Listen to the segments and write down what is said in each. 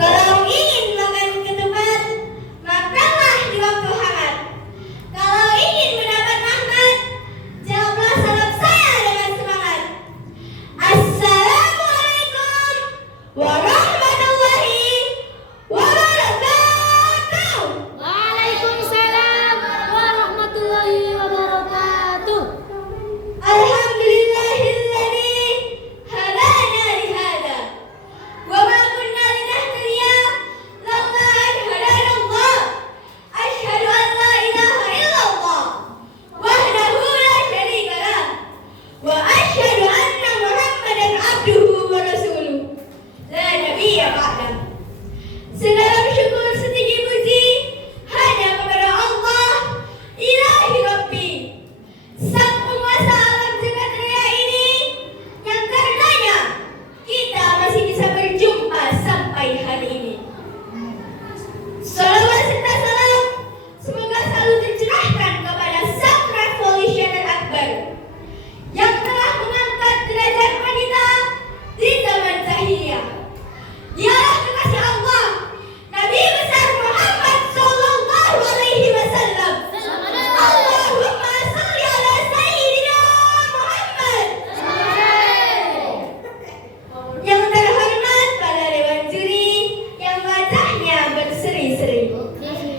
Kalau ingin makan ketupat, makanlah di waktu hangat. Kalau ingin mendapat rahmat, jawablah salam saya dengan semangat. Assalamualaikum warahmatullahi wabarakatuh. Waalaikumsalam warahmatullahi wabarakatuh. Alhamdulillahilladzi hadana li hada wa ma kunna linahtadiya laula an hadana Allah. Asyhadu an la ilaha illallah wahdahu la syarika lah wa asyhadu anna Muhammadan abduhu wa rasuluh la nabiyya ba'dah. Segala syukur setinggi puji hanya kepada Allah, Ilahi Rabbi, Sang penguasa alam jagat raya ini, yang karenanya kita masih bisa berjumpa sampai hari ini. Salawat serta salam semoga selalu tercurahkan kepada Sang Revolusioner Akbar yang telah mengangkat derajat wanita di zaman jahiliyah. Dialah kekasih Allah, Nabi besar Muhammad sallallahu alaihi wasallam. Allahumma shalli ala sayyidina Muhammad. Yang terhormat para dewan juri yang wajahnya berseri-seri,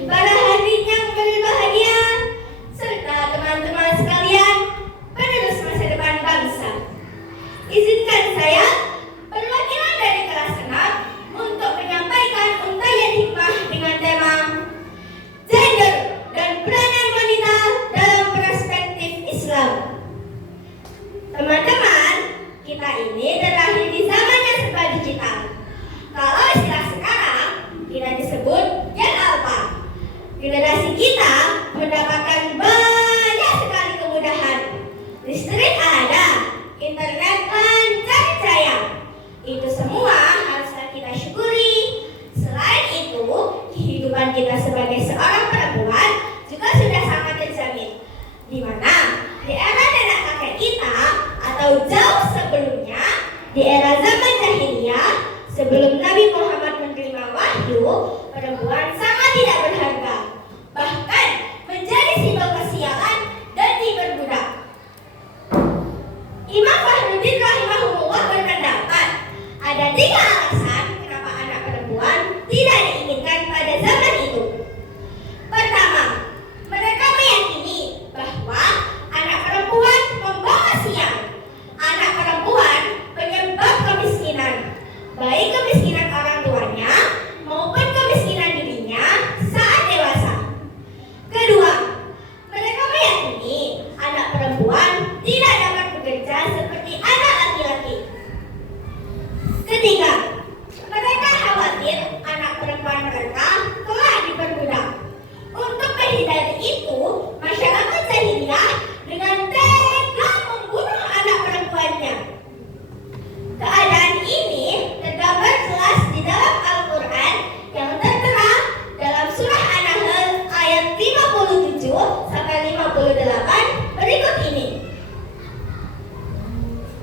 para hadirin yang berbahagia, serta teman-teman sekalian penerus masa depan bangsa. Izinkan saya perwakilan dari kelas 6 untuk menyampaikan untayan hikmah dengan tema gender dan peranan wanita dalam perspektif Islam. Teman-teman, kita ini terlahir di zaman yang serba digital. Kalau istilah sekarang, kita disebut Gen Alpha. Generasi kita mendapatkan banyak sekali kemudahan. Listrik ada, internet lancar jaya. Itu semua haruslah kita syukuri. Selain itu, kehidupan kita sebagai seorang perempuan juga sudah sangat terjamin. Di mana di era nenek kakek kita atau jauh sebelumnya, di era zaman jahiliyah, sebelum Nabi Muhammad menerima wahyu, perempuan sangat tidak berharga, bahkan menjadi simbol kesialan dan diperbudak. Imam Fahruddin rahimahullah berpendapat ada 3 alasan kenapa anak perempuan tidak diinginkan pada zaman itu. Pertama, mereka meyakini bahwa anak perempuan membawa sial. Anak perempuan penyebab kemiskinan, baik kemiskinan orang tuanya maupun kemiskinan dirinya saat dewasa. Kedua, mereka meyakini anak perempuan tidak dapat bekerja seperti anak laki-laki. Ketiga, mereka khawatir anak perempuan mereka telah diperbudak. Untuk menghindari itu, masyarakat jahiliyah dengan tega membunuh anak perempuannya. Keadaan ini tergambar jelas di dalam Al-Quran yang tertera dalam surah An-Nahl ayat 57 sampai 58 berikut ini.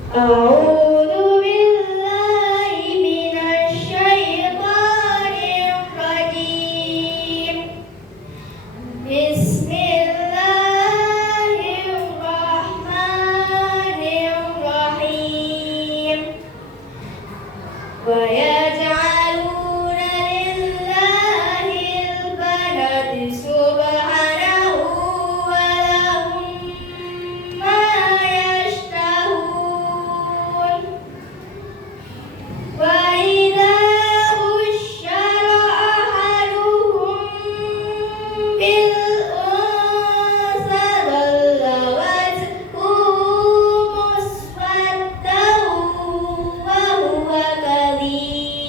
A'udzu billahi minasy syaithanir rajim. Bismillahirrahmanirrahim. Wa yaj'aluna lillahil banati subhanahu wa lahum ma yashtahun. Wa idza busyira ahaduhum bil unsa dhalla wajhuhu muswaddan wa huwa kadhib.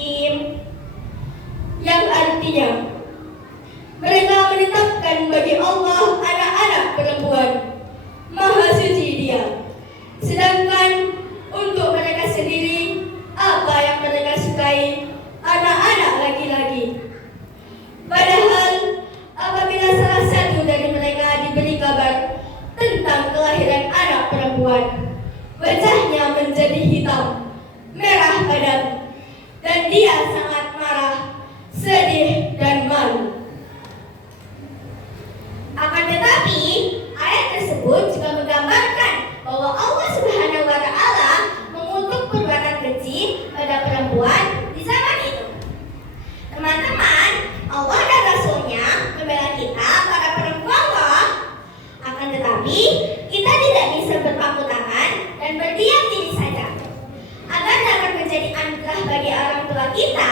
menjadi anugerah bagi orang tua kita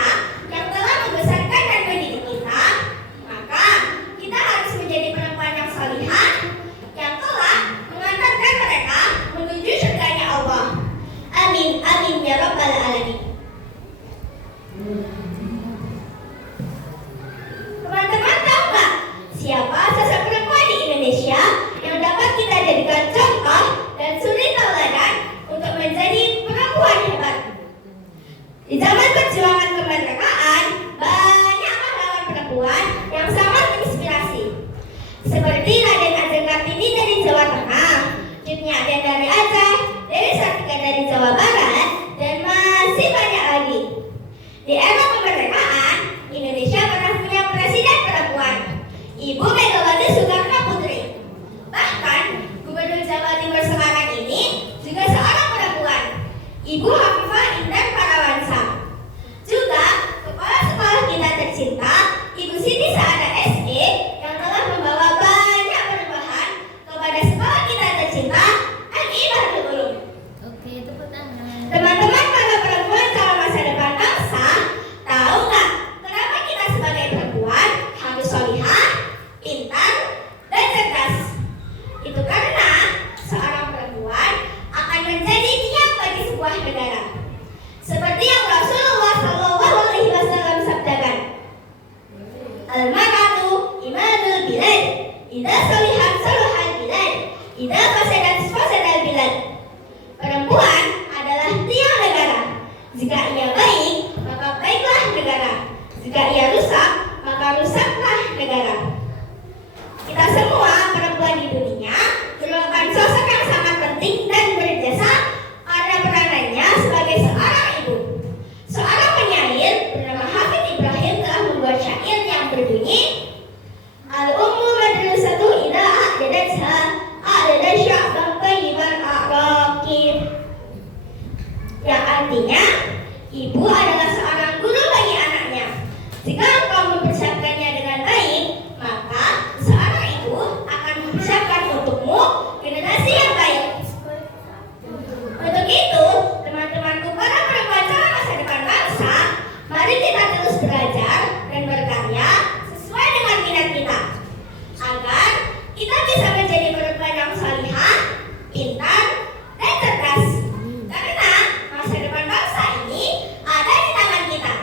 yang telah membesarkan dan mendidik kita, maka kita harus menjadi perempuan yang salihah yang telah mengantarkan mereka menuju surganya Allah. Amin, amin ya rabbal alamin. Teman-teman tahu nggak siapa sosok perempuan di Indonesia yang dapat kita jadikan contoh dan suri tauladan untuk menjadi perempuan hebat? Di zaman perjuangan kemerdekaan, banyak pahlawan perempuan yang sangat menginspirasi. Seperti Raden Ajeng Kartini dari Jawa Tengah, Cut Nyaden dari Aceh, Dewi Sartika dari Jawa Barat, dan masih banyak lagi. Di era kemerdekaan, Indonesia pernah punya presiden perempuan, Ibu Megawati Soekarno Putri. Bahkan, Gubernur Jawa Timur sekarang ini juga seorang perempuan, Ibu Hafifah Indar Parawansa. Juga, kepala sekolah kita tercinta, Ibu Siti Saada SE, yang telah membawa banyak perubahan kepada sekolah kita tercinta, MI Bahrul Ulum. Oke, tepuk tangan. Teman-teman para perempuan calon masa depan bangsa, tahu nggak kenapa kita sebagai perempuan harus solihah, pintar, dan cerdas? Itu karena seorang perempuan akan menjadi tiang bagi sebuah negara. Seperti yang Rasulullah SAW sabdakan, Al-mar'atu imadul bilad, idza solihat solihal bilad, idza fasadat fasadal bilad. Perempuan adalah tiang negara. Jika ia baik, maka baiklah negara. Jika ia rusak, maka rusaklah negara. Kita semua perempuan di dunia merupakan sosok yang sangat penting dan berjasa karena peranannya sebagai seorang ibu. Seorang penyair bernama Hafid Ibrahim telah membuat syair yang berbunyi, Al-ummu madrasatu idza a'dadatha a'dadat sya'ban thayyiban a'raqi. Yang artinya, ibu adalah seorang guru bagi anaknya. Jika engkau mempersiapkannya dengan baik, maka seorang ibu akan mempersiapkan untukmu generasi yang baik. Untuk itu, teman-temanku para perempuan calon masa depan bangsa, mari kita terus belajar dan berkarya sesuai dengan minat kita, agar kita bisa menjadi perempuan yang salihah, pintar, dan cerdas. Karena masa depan bangsa ini ada di tangan kita.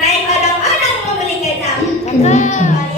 Naik odong-odong membeli kecap. Kakak.